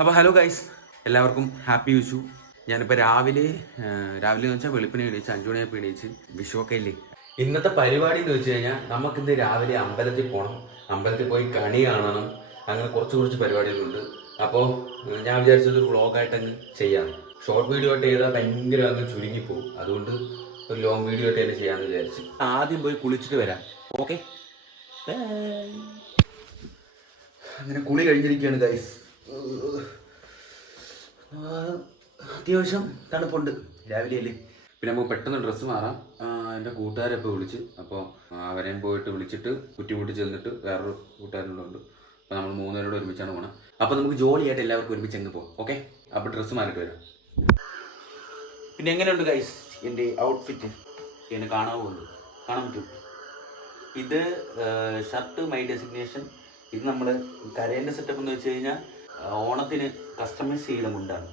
അപ്പോൾ hello guys, എല്ലാവർക്കും happy Vishu. ഞാനിപ്പോൾ രാവിലെ എന്ന് വെച്ചാൽ വെളുപ്പിനെ എണീച്ച് 5 മണിയായപ്പോൾ എണീച്ച് വിഷുവൊക്കെ ഇല്ലേ. ഇന്നത്തെ പരിപാടി എന്ന് വെച്ച് കഴിഞ്ഞാൽ നമുക്കിന്ന് രാവിലെ അമ്പലത്തിൽ പോകണം, അമ്പലത്തിൽ പോയി കണി കാണണം, അങ്ങനെ കുറച്ച് പരിപാടികളുണ്ട്. അപ്പോൾ ഞാൻ വിചാരിച്ചത് ഒരു വ്ളോഗായിട്ടങ്ങ് ചെയ്യാം. ഷോർട്ട് വീഡിയോ ആയിട്ട് ചെയ്താൽ ഭയങ്കര അങ്ങ് ചുരുങ്ങിപ്പോവും, അതുകൊണ്ട് ഒരു ലോങ് വീഡിയോ ആയിട്ട് തന്നെ ചെയ്യാമെന്ന് വിചാരിച്ചു. ആദ്യം പോയി കുളിച്ചിട്ട് വരാം. ഓക്കെ, അങ്ങനെ കുളി കഴിഞ്ഞിരിക്കുകയാണ് ഗൈസ്. അത്യാവശ്യം തണുപ്പുണ്ട് രാവിലെ. പിന്നെ നമുക്ക് പെട്ടെന്ന് ഡ്രസ്സ് മാറാം. എൻ്റെ കൂട്ടുകാരെ ഇപ്പോൾ വിളിച്ച്, അപ്പോൾ അവരെയും പോയിട്ട് വിളിച്ചിട്ട് കുറ്റി ചെന്നിട്ട് വേറൊരു കൂട്ടുകാരനുണ്ട്. അപ്പോൾ നമ്മൾ 3 പേരോട് ഒരുമിച്ചാണ് പോകണം. അപ്പോൾ നമുക്ക് ജോലിയായിട്ട് എല്ലാവർക്കും ഒരുമിച്ച് അങ്ങ് പോകാം. ഓക്കെ, അപ്പോൾ ഡ്രസ്സ് മാറിയിട്ട് വരാം. പിന്നെ എങ്ങനെയുണ്ട് ഗൈസ് എൻ്റെ ഔട്ട്ഫിറ്റ്? എന്നെ കാണാൻ പറ്റും. ഇത് ഷർട്ട് മൈ ഡെസിഗ്നേഷൻ. ഇത് നമ്മൾ കരേൻ്റെ സെറ്റപ്പ് എന്ന് വെച്ച് കഴിഞ്ഞാൽ ഓണത്തിന് കസ്റ്റമൈസ് ചെയ്ത മുണ്ടാണ്.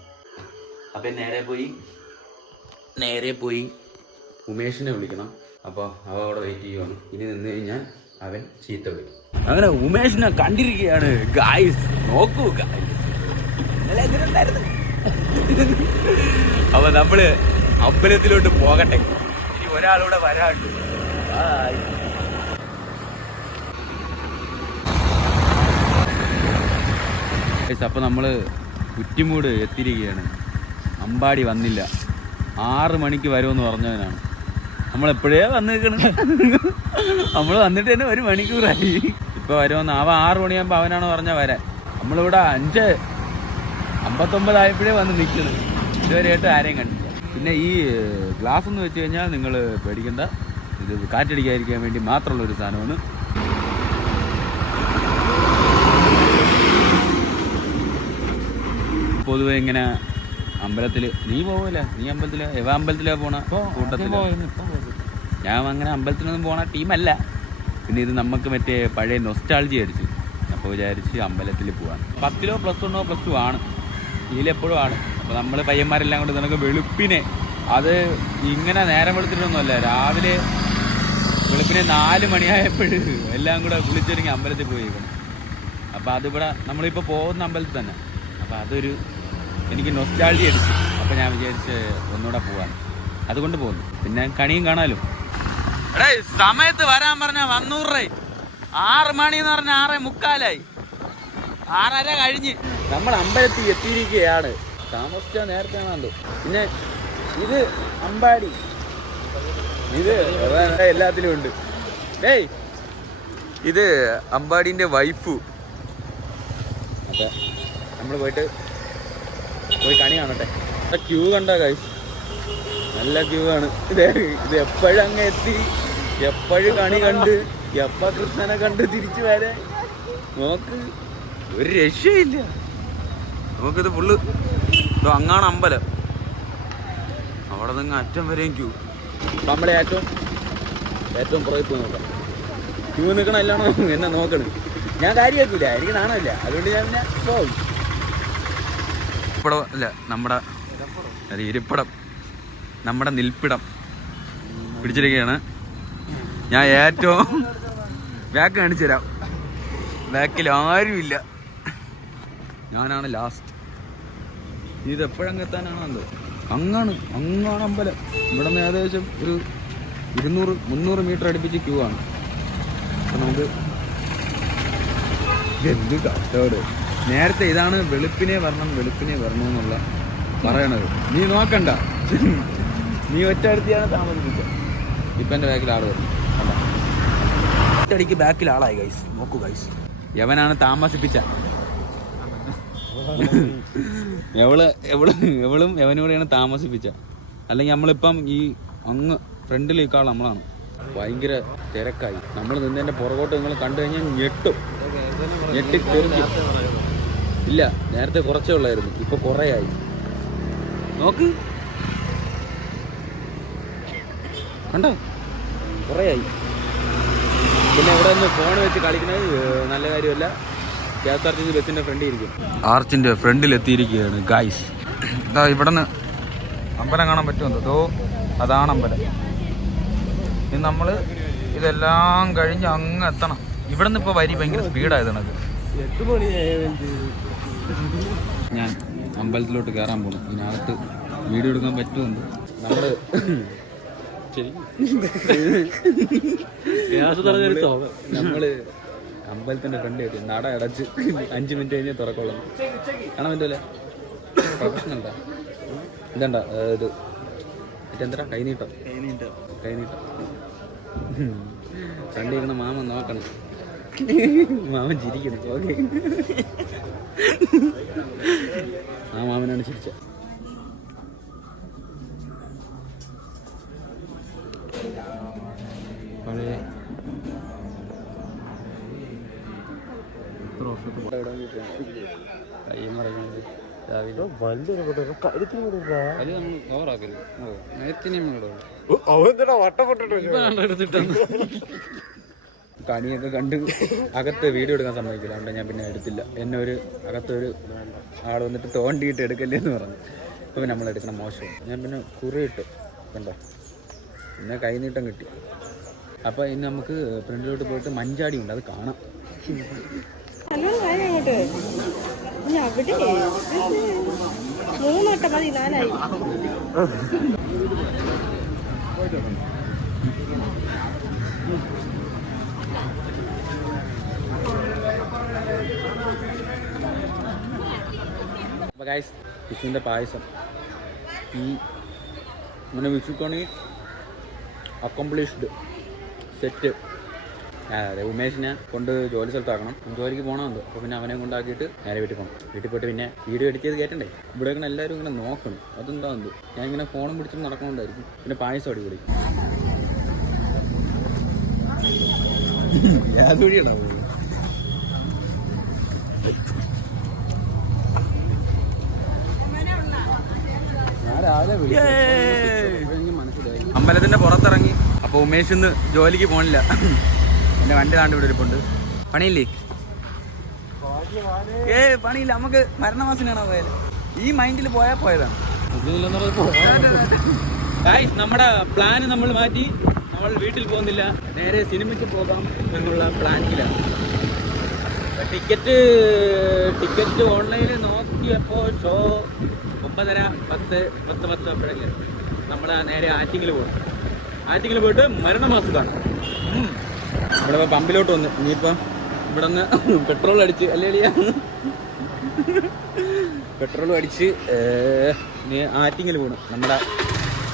അപ്പം നേരെ പോയി ഉമേഷിനെ വിളിക്കണം. അപ്പോൾ അവ അവിടെ വെയിറ്റ് ചെയ്യുവാണ്. ഇനി നിന്ന് കഴിഞ്ഞാൽ അവൻ ചീത്ത വിളിക്കും. അങ്ങനെ ഉമേഷിനെ കണ്ടിരിക്കുകയാണ് ഗായ്സ്. നോക്കൂ ഗായ്സ്, അപ്പോൾ നമ്മൾ അമ്പലത്തിലോട്ട് പോകട്ടെ. ഇനി ഒരാളൂടെ വരാണ്ട്. അപ്പോൾ നമ്മൾ കുറ്റിമൂട് എത്തിയിരിക്കുകയാണ്. അമ്പാടി വന്നില്ല, 6 മണിക്ക് വരുമെന്ന് പറഞ്ഞവനാണ്. നമ്മളെപ്പോഴേ വന്നിരിക്കണം. നമ്മൾ വന്നിട്ട് തന്നെ 1 മണിക്കൂറായി. ഇപ്പോൾ വരുമെന്ന് അവൻ 6 മണിയാകുമ്പോൾ അവനാണ് പറഞ്ഞാൽ വരാൻ. നമ്മളിവിടെ 5:59 ആയപ്പോഴേ വന്ന് നിൽക്കണം. ഇതുവരെയായിട്ട് ആരെയും കണ്ടില്ല. പിന്നെ ഈ ഗ്ലാസ് എന്ന് വെച്ച് കഴിഞ്ഞാൽ നിങ്ങൾ പേടിക്കണ്ട, ഇത് കാറ്റടിക്കാതിരിക്കാൻ വേണ്ടി മാത്രമുള്ളൊരു സാധനമാണ്. പൊതുവെ ഇങ്ങനെ അമ്പലത്തിൽ നീ പോവില്ല, നീ അമ്പലത്തിലാണ് പോണ കൂട്ടത്തിൽ. ഞാൻ അങ്ങനെ അമ്പലത്തിലൊന്നും പോണ ടീമല്ല. പിന്നെ ഇത് നമുക്ക് മറ്റേ പഴയ നൊസ്റ്റാൾജി അടിച്ചു. അപ്പോൾ വിചാരിച്ച് അമ്പലത്തിൽ പോവാണ്. 10 +1 +2 ആണ്, ഇതിലെപ്പോഴും ആണ്. അപ്പോൾ നമ്മൾ പയ്യന്മാരെല്ലാം കൊണ്ട് നിനക്ക് വെളുപ്പിനെ, അത് ഇങ്ങനെ നേരം വെളുത്തിട്ടൊന്നുമല്ല, രാവിലെ വെളുപ്പിനെ 4 മണിയായപ്പോഴും എല്ലാം കൂടെ കുളിച്ചൊരുങ്ങി അമ്പലത്തിൽ പോയിരിക്കണം. അപ്പോൾ അതിവിടെ നമ്മളിപ്പോൾ പോകുന്ന അമ്പലത്തിൽ തന്നെ. അപ്പോൾ അതൊരു എനിക്ക് നൊസ്റ്റാൾജി അടിച്ചു. അപ്പോൾ ഞാൻ വിചാരിച്ച് ഒന്നുകൂടെ പോകാൻ, അതുകൊണ്ട് പോകുന്നു. പിന്നെ കണിയും കാണാലോ. എടേ, സമയത്ത് വരാൻ പറഞ്ഞാൽ 100 രൂപ. 6 മണി എന്ന് പറഞ്ഞാൽ 6:45, 6:30 കഴിഞ്ഞ് നമ്മൾ അമ്പലത്തിൽ എത്തിയിരിക്കുകയാണ്. താമസിച്ചാൽ നേരത്തെ ആണല്ലോ. പിന്നെ ഇത് അമ്പാടി, ഇത് എല്ലാത്തിലും ഉണ്ട്. ഏയ്, ഇത് അമ്പാടിൻ്റെ വൈഫ്. അതെ, നമ്മൾ പോയി കണി കാണട്ടെ. ക്യൂ കണ്ട ഗൈസ്, നല്ല ക്യൂ ആണ്. ഇത് എപ്പോഴും അങ്ങ് എത്തി, എപ്പോഴും കണി കണ്ട്, എപ്പോൾ കൃഷ്ണനെ കണ്ട് തിരിച്ചു വരെ നോക്ക്, ഒരു രക്ഷയില്ല. നമുക്കിത് ഫുള്ള് അങ്ങാണ് അമ്പലം, അവിടെ നിന്ന് അറ്റം വരെയും ക്യൂ. അപ്പം നമ്മളെ ഏറ്റവും പുറകെ പോയി നോക്കാം. ക്യൂ നിൽക്കണം, എല്ലാണോ എന്നെ നോക്കണം. ഞാൻ കാര്യമാക്കില്ല, എനിക്ക് നാണമില്ല, അതുകൊണ്ട് ഞാൻ പിന്നെ പോകും. അല്ല, നമ്മുടെ ഇരിപ്പിടം, നമ്മുടെ നിൽപ്പിടം പിടിച്ചിരിക്കുകയാണ്. ഞാൻ ഏറ്റവും ബാക്ക് കാണിച്ചു തരാം. ബാക്കിൽ ആരുമില്ല, ഞാനാണ് ലാസ്റ്റ്. ഇത് എപ്പോഴങ്ങ് എത്താനാണോ? അങ്ങാണ് അമ്പലം. ഇവിടെ നിന്ന് ഏകദേശം ഒരു 200-300 മീറ്റർ അടുപ്പിച്ച് ക്യൂ ആണ്. അപ്പം നമുക്ക് എന്ത് കഷ്ടോട്. നേരത്തെ ഇതാണ് വെളുപ്പിനെ വരണം എന്നുള്ള പറയണത്. നീ നോക്കണ്ട, നീ ഒറ്റയടുത്തിയാണ് താമസിപ്പിക്കുക. ഇപ്പം എൻ്റെ ബാക്കിൽ ആൾ വരും. അല്ല, ഒറ്റയടിക്ക് ബാക്കിൽ ആളായി ഗൈസ്. നോക്കൂ ഗൈസ്, യവനാണ് താമസിപ്പിച്ച. എവളും യവനോടെയാണ് താമസിപ്പിച്ച. അല്ലെങ്കിൽ നമ്മളിപ്പം ഈ അങ്ങ് ഫ്രണ്ടിലേക്കാൾ നമ്മളാണ്. ഭയങ്കര തിരക്കായി. നമ്മൾ നിന്നതിൻ്റെ പുറകോട്ട് നിങ്ങൾ കണ്ടു കഴിഞ്ഞാൽ ഞെട്ടിത്തെറിക്കും. ഇല്ല, നേരത്തെ കുറച്ചേ ഉള്ളായിരുന്നു, ഇപ്പോൾ കുറേ ആയി. നോക്ക്, കണ്ടോ, കുറേ ആയി. പിന്നെ ഇവിടെ നിന്ന് ഫോൺ വെച്ച് കളിക്കുന്നത് നല്ല കാര്യമല്ല. KSRTC ബസ്സിൻ്റെ ഫ്രണ്ടിൽ ഇരിക്കും. ആർച്ചിൻ്റെ ഫ്രണ്ടിലെത്തിയിരിക്കുകയാണ് ഗായ്സ്. ഇതാ ഇവിടെ നിന്ന് അമ്പലം കാണാൻ പറ്റുമോ? അതാണ് അമ്പലം. ഇനി നമ്മൾ ഇതെല്ലാം കഴിഞ്ഞ് അങ്ങ് എത്തണം. ഇവിടെ നിന്ന് ഇപ്പോൾ വരി ഭയങ്കര സ്പീഡായത് കണക്ക്. 8 മണി അമ്പലത്തിലോട്ട് കയറാൻ പോകുന്നു. ഇതിനകത്ത് വീഡിയോ എടുക്കാൻ പറ്റുമെന്ന് നമ്മള് നമ്മള് അമ്പലത്തിന്റെ ഫ്രണ്ട് കയറ്റി നട അടച്ച് 5 മിനിറ്റ് കഴിഞ്ഞ് തുറക്കൊള്ളു. കാണാൻ പറ്റൂല. പ്രൊഫഷൻ എന്താ ഇതെന്താ ഇത് മറ്റെന്താ കൈനീട്ടം കണ്ടിരിക്കണ മാമൻ നോക്കണം. മാമൻ ചിരിക്കുന്നു. ഓക്കെ, ആ മാമനാണ് ചിരിച്ച. പഴയ കയ്യും മടങ്ങുന്നത് കണിയൊക്കെ കണ്ട് അകത്ത് വീഡിയോ എടുക്കാൻ സമ്മതിക്കില്ല. അതുകൊണ്ട് ഞാൻ പിന്നെ എടുത്തില്ല. എന്നെ അകത്തൊരു ആൾ വന്നിട്ട് തോണ്ടിയിട്ട് എടുക്കല്ലേ എന്ന് പറഞ്ഞു. അപ്പോൾ പിന്നെ നമ്മളെടുക്കണം മോശം. ഞാൻ പിന്നെ കുറിയിട്ട് കണ്ടോ, പിന്നെ കൈനീട്ടം കിട്ടി. അപ്പോൾ ഇനി നമുക്ക് ഫ്രണ്ടിലോട്ട് പോയിട്ട് മഞ്ചാടി ഉണ്ട്, അത് കാണാം. അപ്പോൾ ഗൈസ്, വിഷുവിൻ്റെ പായസം അങ്ങനെ വിഷുക്കണി അക്കംപ്ലിഷ്ഡ് സെറ്റ്. അതെ, ഉമേഷിനെ കൊണ്ട് ജോലി സ്ഥലത്താക്കണം. ജോലിക്ക് പോകണമെന്നുണ്ട്. അപ്പോൾ പിന്നെ അവനെ കൊണ്ടാക്കിയിട്ട് നേരെ വീട്ടിൽ പോകണം. വീട്ടിൽ പോയിട്ട് പിന്നെ വീഡിയോ എഡിറ്റ് ചെയ്ത് കയറ്റണ്ടേ. ഇവിടെ ഇങ്ങനെ എല്ലാവരും ഇങ്ങനെ നോക്കണം. അതെന്താണെന്ന് ഞാൻ ഇങ്ങനെ ഫോണും പിടിച്ചിട്ട് നടക്കണോണ്ടായിരിക്കും. പിന്നെ പായസം അടിപൊളി. യാതൊഴിയുണ്ടാവും. അമ്പലത്തിന്റെ പുറത്തിറങ്ങി. അപ്പോൾ ഉമേഷ് ഇന്ന് ജോലിക്ക് പോണില്ല. എൻ്റെ വണ്ടി താണ്ട് ഇവിടെ ഇരിപ്പുണ്ട്. പണിയില്ലേ? പണിയില്ല. നമുക്ക് മരണമാസനാണോ പോയത്? ഈ മൈൻഡിൽ പോയതാണ്. നമ്മുടെ പ്ലാന് നമ്മൾ മാറ്റി. നമ്മൾ വീട്ടിൽ പോകുന്നില്ല, നേരെ സിനിമയ്ക്ക് പോകാം എന്നുള്ള പ്ലാനിലാണ്. ടിക്കറ്റ് ഓൺലൈനിൽ നോക്കിയപ്പോൾ ഷോ 9:30, 10 അപ്പോഴേക്കും നമ്മൾ നേരെ ആറ്റിങ്ങിൽ പോകും. ആറ്റിങ്ങിൽ പോയിട്ട് മരണമാസം കാണും. നമ്മളിപ്പോൾ പമ്പിലോട്ട് വന്ന് ഇനിയിപ്പം ഇവിടെ നിന്ന് പെട്രോൾ അടിച്ച് പെട്രോൾ അടിച്ച് ഇനി ആറ്റിങ്ങിൽ പോകണം. നമ്മുടെ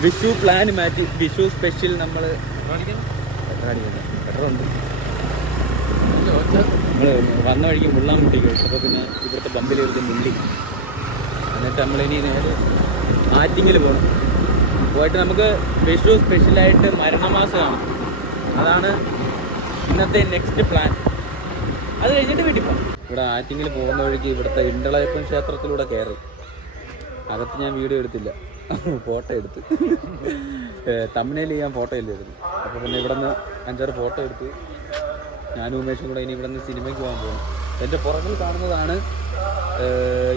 വിഷു പ്ലാൻ മാറ്റി. വിഷു സ്പെഷ്യൽ നമ്മൾ പെട്രോൾ ഉണ്ട്. നമ്മൾ വന്ന വഴിക്ക് മുള്ളാൻ മുട്ടിക്കും. അപ്പോൾ പിന്നെ ഇവിടുത്തെ പമ്പിൽ ഒരു മുള്ളി. എന്നിട്ട് നമ്മളിനി നേരെ ആറ്റിങ്ങിൽ പോകണം. പോയിട്ട് നമുക്ക് വിഷു സ്പെഷ്യലായിട്ട് മരണമാസമാണ്. അതാണ് ഇന്നത്തെ നെക്സ്റ്റ് പ്ലാൻ. അത് കഴിഞ്ഞിട്ട് വീട്ടിൽ പോകും. ഇവിടെ ആറ്റിങ്ങിൽ പോകുന്ന വഴിക്ക് ഇവിടുത്തെ ഇണ്ടളയപ്പൻ ക്ഷേത്രത്തിലൂടെ കയറി. അകത്ത് ഞാൻ വീഡിയോ എടുത്തില്ല, ഫോട്ടോ എടുത്ത്. തമിഴ്നാട്ടിൽ ഞാൻ ഫോട്ടോ ഇല്ലായിരുന്നു. അപ്പോൾ പിന്നെ ഇവിടെ നിന്ന് 5-6 ഫോട്ടോ എടുത്ത് ഞാനും ഉമേഷും കൂടെ ഇനി ഇവിടെ നിന്ന് സിനിമയ്ക്ക് പോകാൻ പോകും. എൻ്റെ പുറകിൽ കാണുന്നതാണ്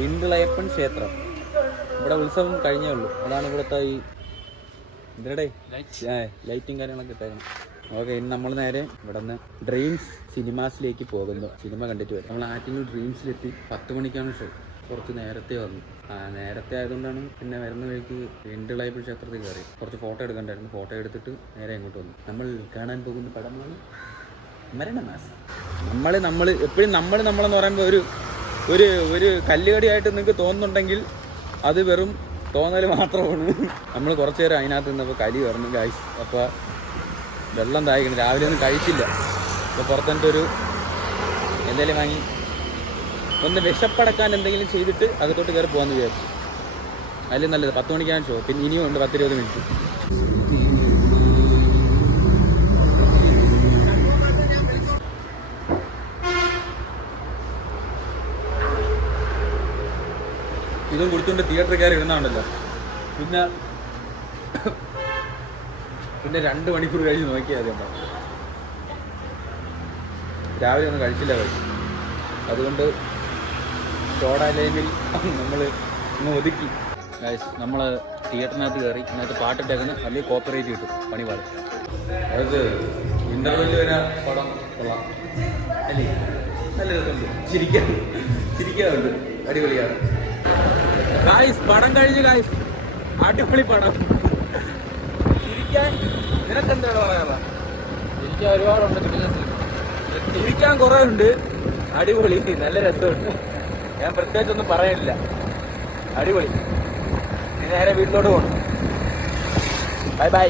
ഇണ്ടളയപ്പൻ ക്ഷേത്രം. ഇവിടെ ഉത്സവം കഴിഞ്ഞേ ഉള്ളൂ. അതാണ് ഇവിടുത്തെ ഈ ഇതിടെ ലൈറ്റും കാര്യങ്ങളൊക്കെ ഇട്ടായിരുന്നു. ഓക്കെ, ഇനി നമ്മൾ നേരെ ഇവിടെ നിന്ന് ഡ്രീംസ് സിനിമാസിലേക്ക് പോകുന്നു. സിനിമ കണ്ടിട്ട് വരും. നമ്മൾ ആറ്റിങ്ങൽ ഡ്രീംസിലെത്തി. 10 മണിക്കാണ് ഷോ. കുറച്ച് നേരത്തെ വന്നു. നേരത്തെ ആയതുകൊണ്ടാണ് പിന്നെ വരുന്ന വഴിക്ക് ഇണ്ടളയപ്പൻ ക്ഷേത്രത്തിൽ കയറി. കുറച്ച് ഫോട്ടോ എടുക്കണ്ടായിരുന്നു. ഫോട്ടോ എടുത്തിട്ട് നേരെ ഇങ്ങോട്ട് വന്നു. നമ്മൾ കാണാൻ പോകുന്ന പടമാണ് മരണമാസം. നമ്മൾ എപ്പോഴും നമ്മളെന്ന് പറയുമ്പോൾ ഒരു കല്ലുകടിയായിട്ട് നിങ്ങൾക്ക് തോന്നുന്നുണ്ടെങ്കിൽ അത് വെറും തോന്നൽ മാത്രമാണ്. നമ്മൾ കുറച്ച് നേരം അതിനകത്ത് നിന്നപ്പോൾ കലി പറഞ്ഞു ഗൈസ്. അപ്പോൾ വെള്ളം തായിക്കണം. രാവിലെ ഒന്നും കഴിച്ചില്ല. അപ്പോൾ പുറത്തൊരു എന്തെങ്കിലും വാങ്ങി ഒന്ന് വിശപ്പടക്കാൻ എന്തെങ്കിലും ചെയ്തിട്ട് അകത്തോട്ട് കയറി പോകാമെന്ന് വിചാരിച്ചു. അതിൽ നല്ലത് 10 മണിക്കാണ് ഷോ. പിന്നെ ഇനിയും ഉണ്ട് 10-20 മിനിറ്റ്. ഇതും കുടിച്ചുകൊണ്ട് തിയേറ്ററിൽ കയറി ഇടുന്നുണ്ടല്ലോ. പിന്നെ 2 മണിക്കൂർ കഴിഞ്ഞ് നോക്കിയാൽ മതി. നമ്മൾ രാവിലെ ഒന്നും കഴിച്ചില്ല. അതുകൊണ്ട് സോഡ ലൈമിൽ നമ്മൾ ഇന്ന് ഒതുക്കി. നമ്മൾ തിയേറ്ററിനകത്ത് കയറി. ഇതിനകത്ത് പാട്ടിട്ടേക്കുന്ന അല്ലെങ്കിൽ കോപ്പറേറ്റ് കിട്ടും. പണി പാടും. അതായത് ഇൻ്റർവെല്ലിൽ വരെ പടം കൊള്ളാം അല്ലേ? നല്ല രസമുണ്ട്. ചിരിക്കാറുണ്ട്. അടിപൊളിയാണ്. ഗായ്സ് പടം കഴിഞ്ഞ് ഗായ്സ്, അടിപൊളി പടം. ചിരിക്കാൻ നിനക്കെന്താണ് പറയാ? ചിരിക്കാൻ ഒരുപാടുണ്ട്, ചിരിക്കാൻ കുറെ ഉണ്ട്. അടിപൊളി, നല്ല രസമുണ്ട്. ഞാൻ പ്രത്യേകിച്ചൊന്നും പറയാനില്ല. അടിപൊളി. നേരെ വീട്ടിലോട്ട് പോകണം. Bye bye.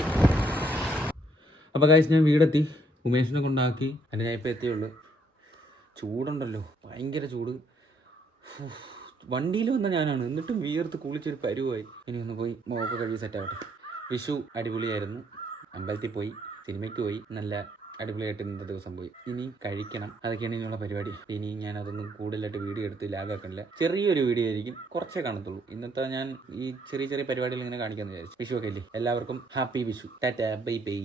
അപ്പോൾ ഗായ്സ് ഞാൻ വീടെത്തി, ഉമേഷിനെ കൊണ്ടാക്കി. ഞാൻ ഇപ്പോൾ എത്തിയുള്ളൂ. ചൂടുണ്ടല്ലോ, ഭയങ്കര ചൂട്. വണ്ടിയിൽ വന്ന ഞാനാണ്, എന്നിട്ടും വിയർത്ത് കുളിച്ചൊരു പരുവായി. ഇനി ഒന്ന് പോയി മോക്ക് കഴുകി സെറ്റാവട്ടെ. വിഷു അടിപൊളിയായിരുന്നു. അമ്പലത്തിൽ പോയി, സിനിമയ്ക്ക് പോയി, നല്ല അടിപൊളിയായിട്ട് ഇന്നത്തെ ദിവസം പോയി. ഇനി കഴിക്കണം, അതൊക്കെയാണ് ഇനിയുള്ള പരിപാടി. ഇനി ഞാൻ അതൊന്നും കൂടുതലായിട്ട് വീഡിയോ എടുത്ത് ലാഗാക്കണില്ല. ചെറിയൊരു വീഡിയോ ആയിരിക്കും, കുറച്ചേ കാണത്തുള്ളൂ. ഇന്നത്തെ ഞാൻ ഈ ചെറിയ ചെറിയ പരിപാടികൾ ഇങ്ങനെ കാണിക്കാമെന്ന് വിചാരിച്ചു. വിഷു ഒക്കെ അല്ലേ, എല്ലാവർക്കും happy Vishu. Tata, bye bye.